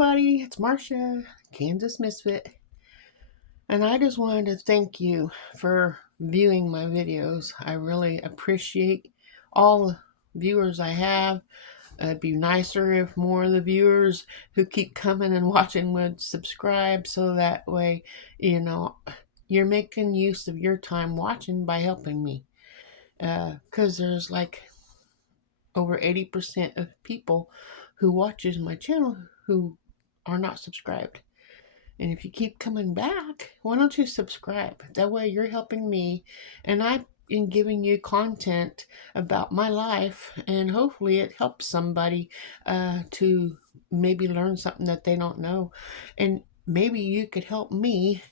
everybody, it's Marcia, Kansas Misfit, and I just wanted to thank you for viewing my videos. I really appreciate all the viewers I have. It'd be nicer if more of the viewers who keep coming and watching would subscribe, so that way, you're making use of your time watching by helping me. Because there's like over 80% of people who watches my channel who are not subscribed. And if you keep coming back, why don't you subscribe? That way you're helping me, and I'm giving you content about my life, and hopefully it helps somebody to maybe learn something that they don't know. And maybe you could help me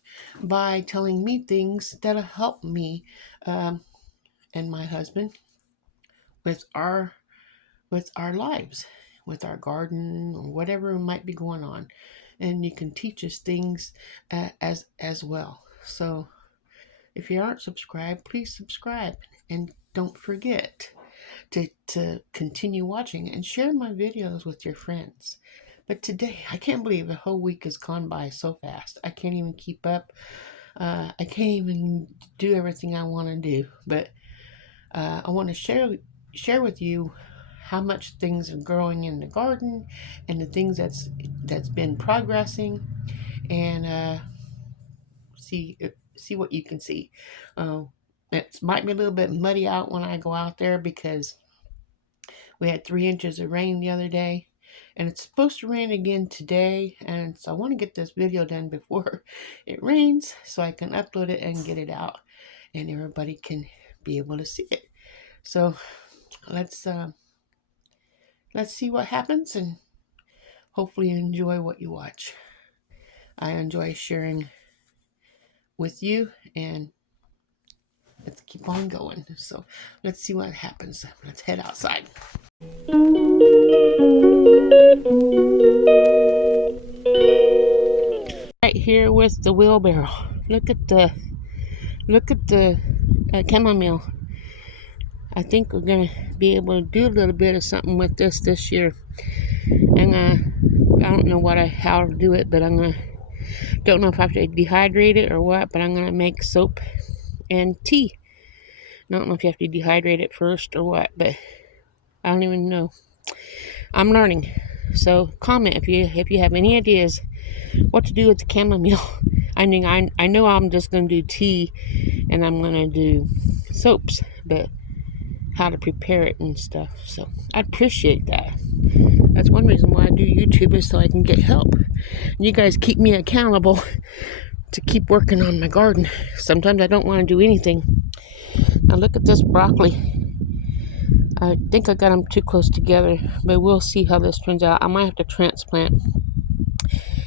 by telling me things that'll help me and my husband with our lives, with our garden or whatever might be going on, and you can teach us things as well. So if you aren't subscribed, please subscribe, and don't forget to continue watching and share my videos with your friends. But today, I can't believe the whole week has gone by so fast. I can't even keep up. I can't even do everything I want to do. But I want to share with you how much things are growing in the garden, and the things that's been progressing, and see what you can see. It might be a little bit muddy out when I go out there because we had 3 inches of rain the other day, and it's supposed to rain again today, and so I want to get this video done before it rains so I can upload it and get it out and everybody can be able to see it. So let's see what happens, and hopefully you enjoy what you watch. I enjoy sharing with you, and let's keep on going. So let's see what happens. Let's head outside. Right here with the wheelbarrow. Look at the chamomile. I think we're gonna be able to do a little bit of something with this year. And I don't know how to do it, but don't know if I have to dehydrate it or what, but I'm gonna make soap and tea. I don't know if you have to dehydrate it first or what, but I don't even know. I'm learning. So comment if you have any ideas what to do with the chamomile. I mean, I know I'm just gonna do tea and I'm gonna do soaps, but how to prepare it and stuff. So I appreciate that. That's one reason why I do YouTube, is so I can get help. And you guys keep me accountable to keep working on my garden. Sometimes I don't want to do anything. Now look at this broccoli. I think I got them too close together, but we'll see how this turns out. I might have to transplant.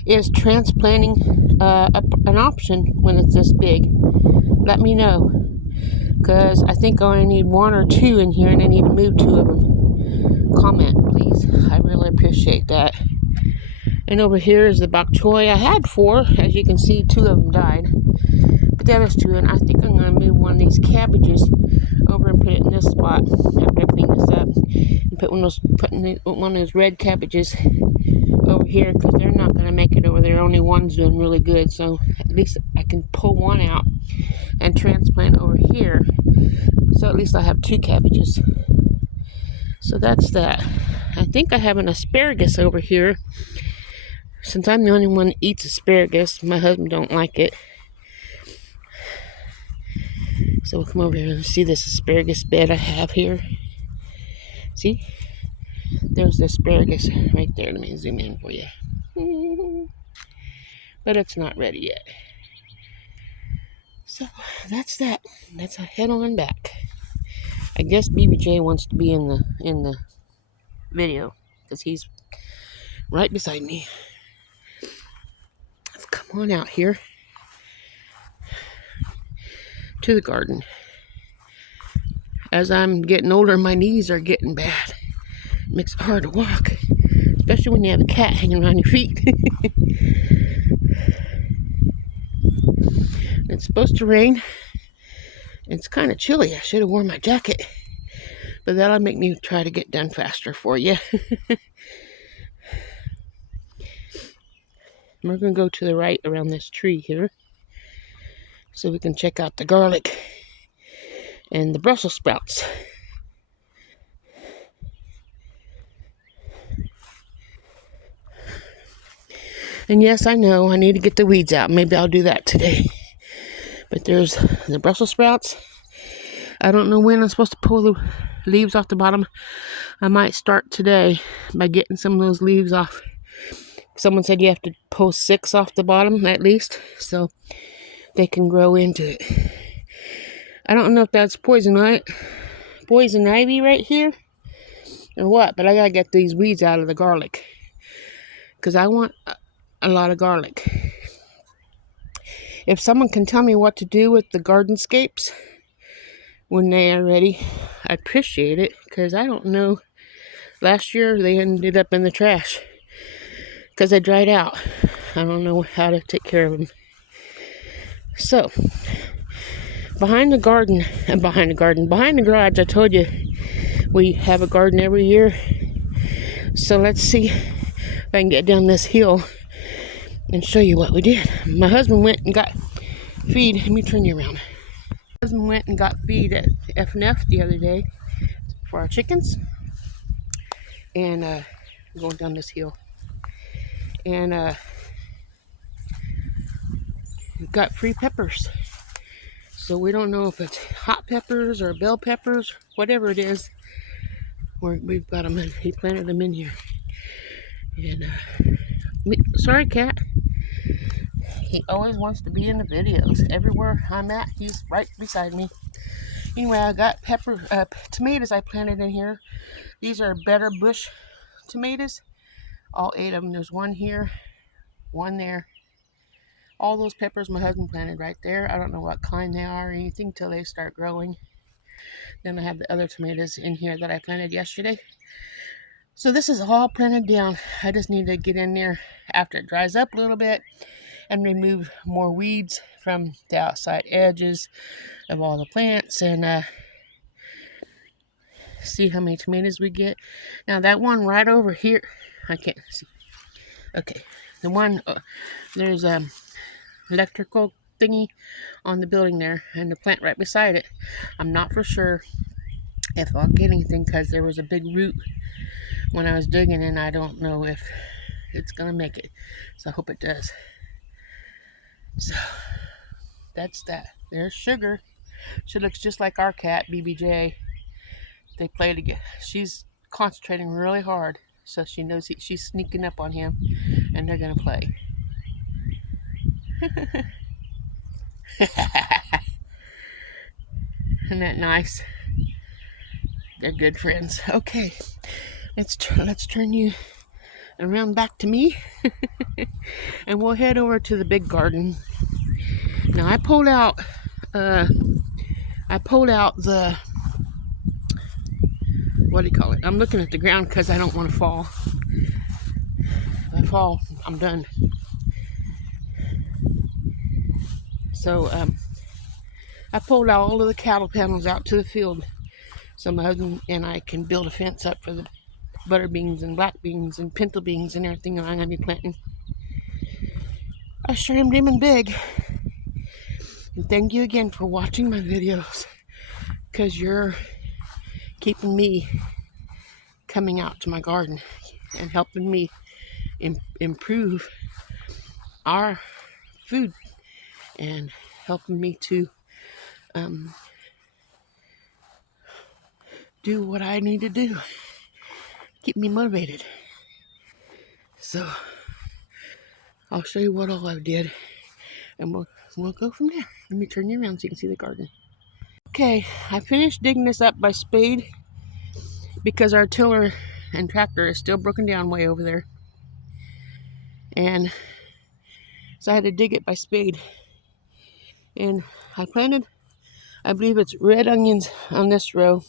Is transplanting an option when it's this big? Let me know, because I think I only need 1 or 2 in here, and I need to move 2 of them. Comment, please. I really appreciate that. And over here is the bok choy. I had 4. As you can see, 2 of them died. But the others 2, and I think I'm going to move one of these cabbages over and put it in this spot after I clean this up. And put one of those red cabbages over here, because they're not going to make it over there. Only one's doing really good, so at least I can pull one out and transplant over here. So at least I have 2 cabbages. So that's that. I think I have an asparagus over here. Since I'm the only one that eats asparagus, my husband don't like it. So we'll come over here and see this asparagus bed I have here. See? There's the asparagus right there. Let me zoom in for you. But it's not ready yet. So that's that. Let's head on back. I guess BBJ wants to be in the video because he's right beside me. Let's come on out here to the garden. As I'm getting older, my knees are getting bad. It makes it hard to walk, especially when you have a cat hanging around your feet. It's supposed to rain. It's kind of chilly. I should have worn my jacket, but that'll make me try to get done faster for you. We're going to go to the right around this tree here so we can check out the garlic and the Brussels sprouts. And yes, I know I need to get the weeds out. Maybe I'll do that today. But there's the Brussels sprouts. I don't know when I'm supposed to pull the leaves off the bottom. I might start today by getting some of those leaves off. Someone said you have to pull 6 off the bottom at least, so they can grow into it. I don't know if that's poison ivy right here or what, but I gotta get these weeds out of the garlic because I want a lot of garlic. If someone can tell me what to do with the gardenscapes when they are ready, I'd appreciate it, because I don't know. Last year they ended up in the trash because they dried out. I don't know how to take care of them. So behind the garage, I told you we have a garden every year. So let's see if I can get down this hill and show you what we did. My husband went and got feed. Let me turn you around. My husband went and got feed at F&F the other day for our chickens. And going down this hill. And got free peppers. So we don't know if it's hot peppers or bell peppers, whatever it is. We've got them. He planted them in here. And sorry, cat. He always wants to be in the videos. Everywhere I'm at, he's right beside me. Anyway, I got tomatoes I planted in here. These are Better Bush tomatoes. All 8 of them. There's one here, one there. All those peppers my husband planted right there. I don't know what kind they are or anything till they start growing. Then I have the other tomatoes in here that I planted yesterday. So this is all planted down. I just need to get in there after it dries up a little bit and remove more weeds from the outside edges of all the plants and see how many tomatoes we get. Now that one right over here, I can't see. Okay, the one, there's electrical thingy on the building there and the plant right beside it. I'm not for sure if I'll get anything because there was a big root when I was digging and I don't know if it's gonna make it. So I hope it does. So that's that. There's Sugar. She looks just like our cat, BBJ. They play together. She's concentrating really hard, so she knows she's sneaking up on him, and they're gonna play. Isn't that nice? They're good friends. Okay, let's turn you around back to me, and we'll head over to the big garden. Now I pulled out the, what do you call it? I'm looking at the ground because I don't want to fall. If I fall, I'm done. So I pulled all of the cattle panels out to the field so my husband and I can build a fence up for the butter beans and black beans and pinto beans and everything that I'm going to be planting. I sure am dreaming big. And thank you again for watching my videos, because you're keeping me coming out to my garden and helping me improve our food and helping me to do what I need to do. Keep me motivated. So I'll show you what all I did, and we'll go from there. Let me turn you around so you can see the garden. Okay, I finished digging this up by spade because our tiller and tractor is still broken down way over there. And so I had to dig it by spade. And I planted, I believe it's red onions on this row,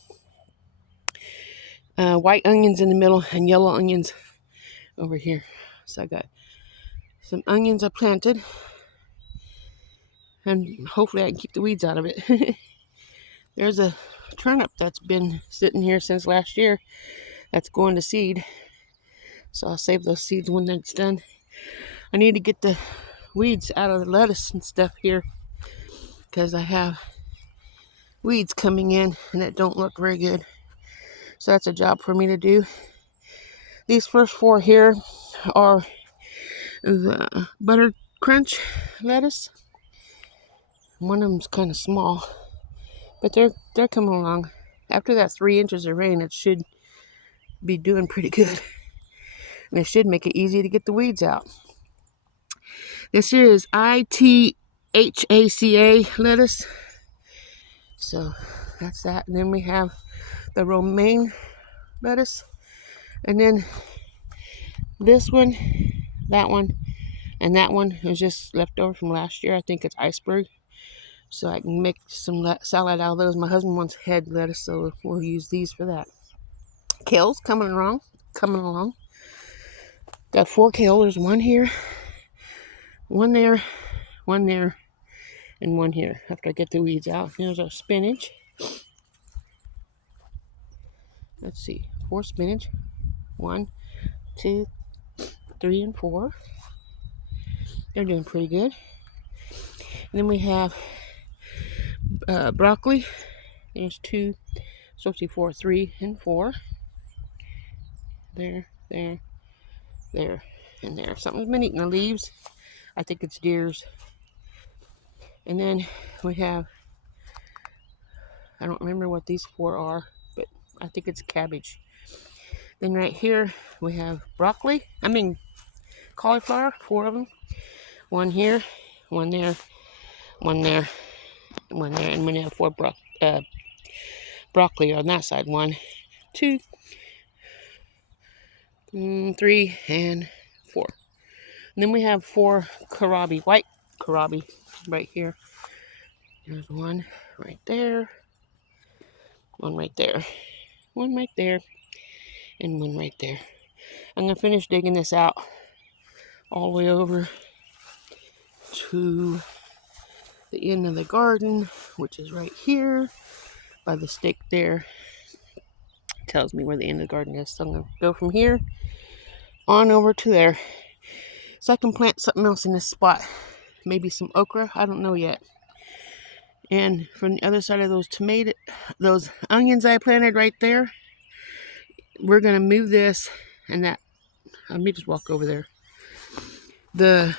white onions in the middle, and yellow onions over here. So I got some onions I planted, and hopefully I can keep the weeds out of it. There's a turnip that's been sitting here since last year that's going to seed. So I'll save those seeds when it's done. I need to get the weeds out of the lettuce and stuff here, because I have weeds coming in and it don't look very good. So that's a job for me to do. These first 4 here are the butter crunch lettuce. One of them's kind of small, but they're coming along. After that 3 inches of rain, it should be doing pretty good. And it should make it easy to get the weeds out. This here is ITHACA lettuce. So that's that. And then we have the romaine lettuce. And then this one, that one, and that one is just left over from last year. I think it's iceberg. So I can make some salad out of those. My husband wants head lettuce, so we'll use these for that. Kale's coming along. Got 4 kale. There's 1 here, 1 there, 1 there, and 1 here. After I get the weeds out. Here's our spinach. Let's see, 4 spinach. 1, 2, 3, and 4. They're doing pretty good. And then we have broccoli. There's 2, so let's see, 4, 3, and 4. There, there, there, and there. Something's been eating the leaves. I think it's deers. And then we have, I don't remember what these 4 are, but I think it's cabbage. Then right here we have cauliflower, 4 of them. 1 here, 1 there, 1 there, 1 there, and we have 4 broccoli on that side. 1, 2, 3, and 4. And then we have 4 white kohlrabi right here. There's 1 right there, 1 right there, 1 right there, and 1 right there. I'm going to finish digging this out all the way over to the end of the garden, which is right here by the stake there. It tells me where the end of the garden is. So I'm going to go from here on over to there, so I can plant something else in this spot. Maybe some okra, I don't know yet. And from the other side of those onions I planted right there, we're going to move this and that. Let me just walk over there. The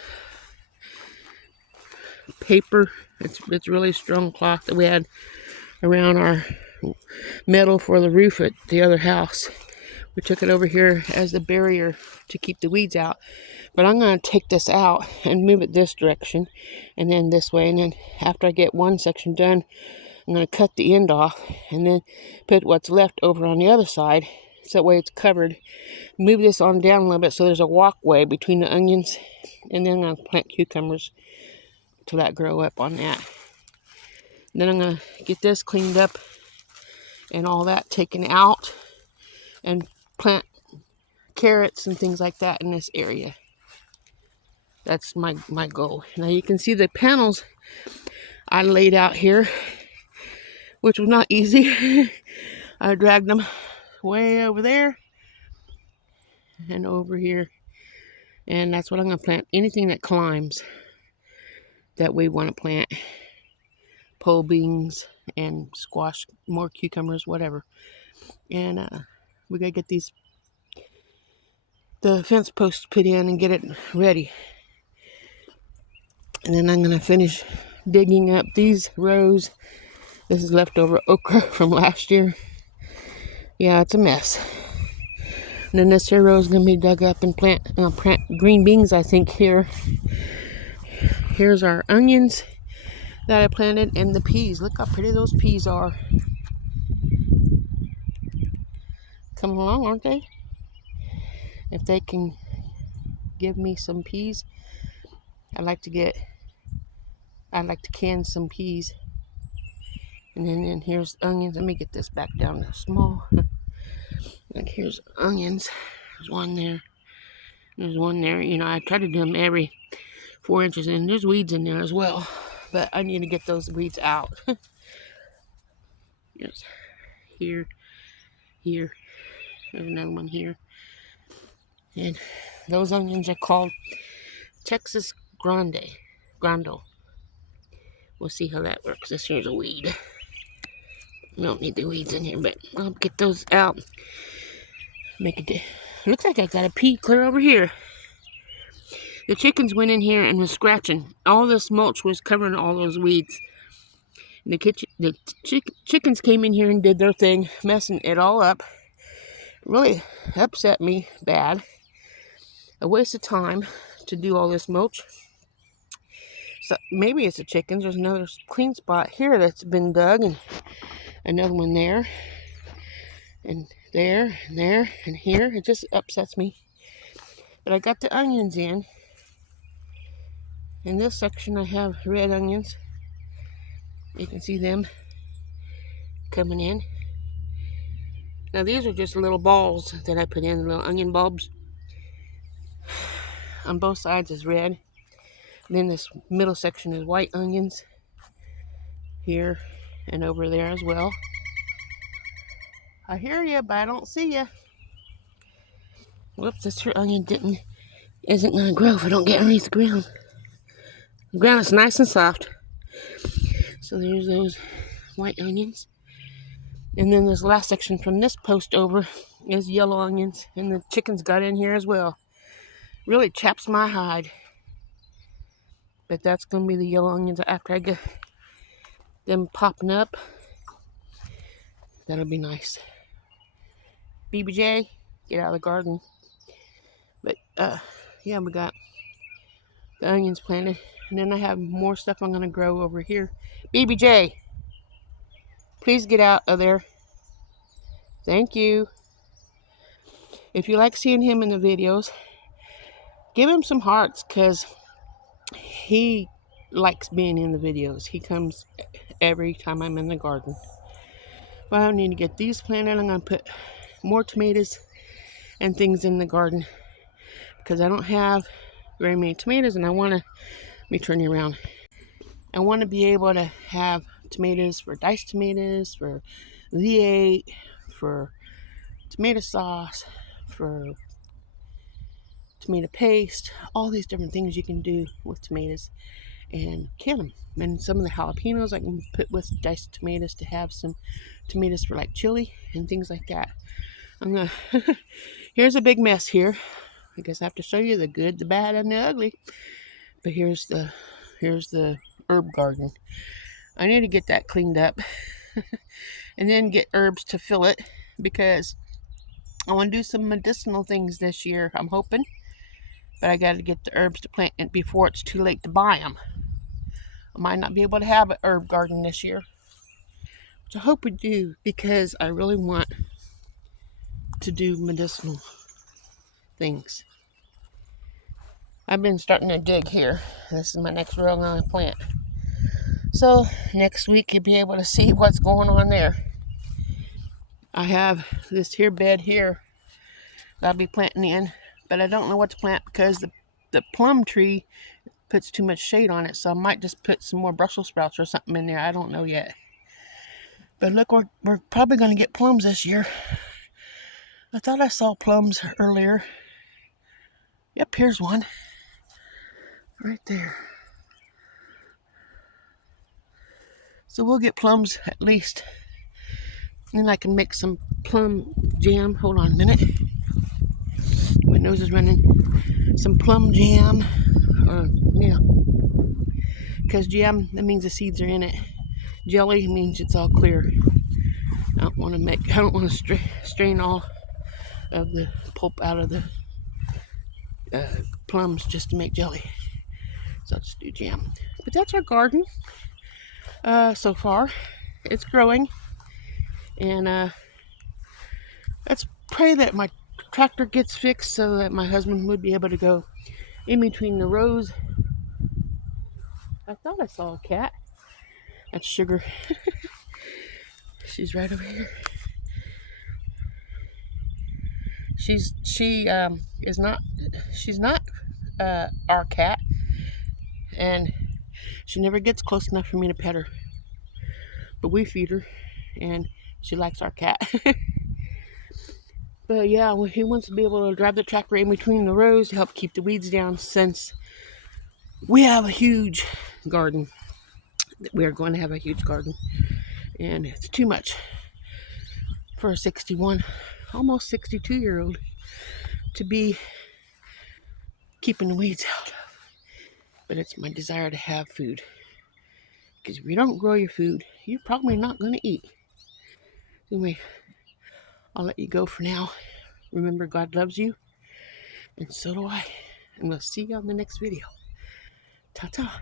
paper, it's really strong cloth that we had around our metal for the roof at the other house. We took it over here as the barrier to keep the weeds out. But I'm going to take this out and move it this direction and then this way. And then after I get one section done, I'm going to cut the end off and then put what's left over on the other side. So that way it's covered. Move this on down a little bit so there's a walkway between the onions. And then I'm going to plant cucumbers to that grow up on that. And then I'm going to get this cleaned up and all that taken out and plant carrots and things like that in this area. That's my goal. Now you can see the panels I laid out here, which was not easy. I dragged them way over there and over here. And that's what I'm going to plant. Anything that climbs that we want to plant. Pole beans and squash, more cucumbers, whatever. And we got to get the fence posts put in and get it ready. And then I'm going to finish digging up these rows. This is leftover okra from last year. Yeah, it's a mess. And then this here row is going to be dug up and plant green beans, I think, here. Here's our onions that I planted and the peas. Look how pretty those peas are. Coming along, aren't they? If they can give me some peas, I'd like to can some peas. And then here's onions. Let me get this back down to small. Like here's onions. There's one there. There's one there. You know, I try to do them every 4 inches, and there's weeds in there as well. But I need to get those weeds out. Yes. Here. There's another one here. And those onions are called Texas Grandel. We'll see how that works. This here's a weed. We don't need the weeds in here, but I'll get those out. Looks like I got a pea clear over here. The chickens went in here and was scratching. All this mulch was covering all those weeds. And the chickens came in here and did their thing, messing it all up. Really upset me bad. A waste of time to do all this mulch. So maybe it's the chickens. There's another clean spot here that's been dug, and another one there, and there, and there, and here. It just upsets me. But I got the onions in. In this section I have red onions. You can see them coming in. Now these are just little balls that I put in, little onion bulbs. On both sides is red. And then this middle section is white onions. Here and over there as well. I hear you, but I don't see you. Whoops, this here onion isn't gonna grow if I don't get underneath the ground. The ground is nice and soft. So there's those white onions. And then this last section from this post over is yellow onions. And the chickens got in here as well. Really chaps my hide. But that's going to be the yellow onions after I get them popping up. That'll be nice. BBJ, get out of the garden. But, yeah, we got the onions planted. And then I have more stuff I'm going to grow over here. BBJ, please get out of there. Thank you. If you like seeing him in the videos, give him some hearts, because he likes being in the videos. He comes every time I'm in the garden. Well, I need to get these planted. I'm going to put more tomatoes and things in the garden, because I don't have very many tomatoes, and I want to, let me turn you around. I want to be able to have tomatoes for diced tomatoes, for V8, for tomato sauce, for tomato paste, all these different things you can do with tomatoes and can them. And some of the jalapenos I can put with diced tomatoes to have some tomatoes for like chili and things like that. I'm gonna here's a big mess here. I guess I have to show you the good, the bad, and the ugly. But here's the herb garden. I need to get that cleaned up and then get herbs to fill it, because I want to do some medicinal things this year, I'm hoping. But I got to get the herbs to plant it before it's too late to buy them. I might not be able to have an herb garden this year, which I hope we do, because I really want to do medicinal things. I've been starting to dig here. This is my next row I'm going to plant. So next week you'll be able to see what's going on there. I have this here bed here that I'll be planting in, but I don't know what to plant, because the plum tree puts too much shade on it, so I might just put some more Brussels sprouts or something in there. I don't know yet. But look, we're probably going to get plums this year. I thought I saw plums earlier. Yep, here's one. Right there. So we'll get plums at least. Then I can make some plum jam. Hold on a minute. My nose is running. Some plum jam. Yeah. Because jam, that means the seeds are in it. Jelly means it's all clear. I don't want to strain all of the pulp out of the plums just to make jelly. So I'll just do jam. But that's our garden. So far, it's growing. And let's pray that my tractor gets fixed so that my husband would be able to go in between the rows. I thought I saw a cat. That's Sugar. She's right over here. She's not our cat, and she never gets close enough for me to pet her. But we feed her, and she likes our cat. But yeah, he wants to be able to drive the tractor in between the rows to help keep the weeds down, since We have a huge garden. We are going to have a huge garden, and it's too much for a 61, almost 62-year-old to be keeping the weeds out. But it's my desire to have food. Because if you don't grow your food, you're probably not going to eat. Anyway, I'll let you go for now. Remember, God loves you, and so do I. And we'll see you on the next video. Ta-ta.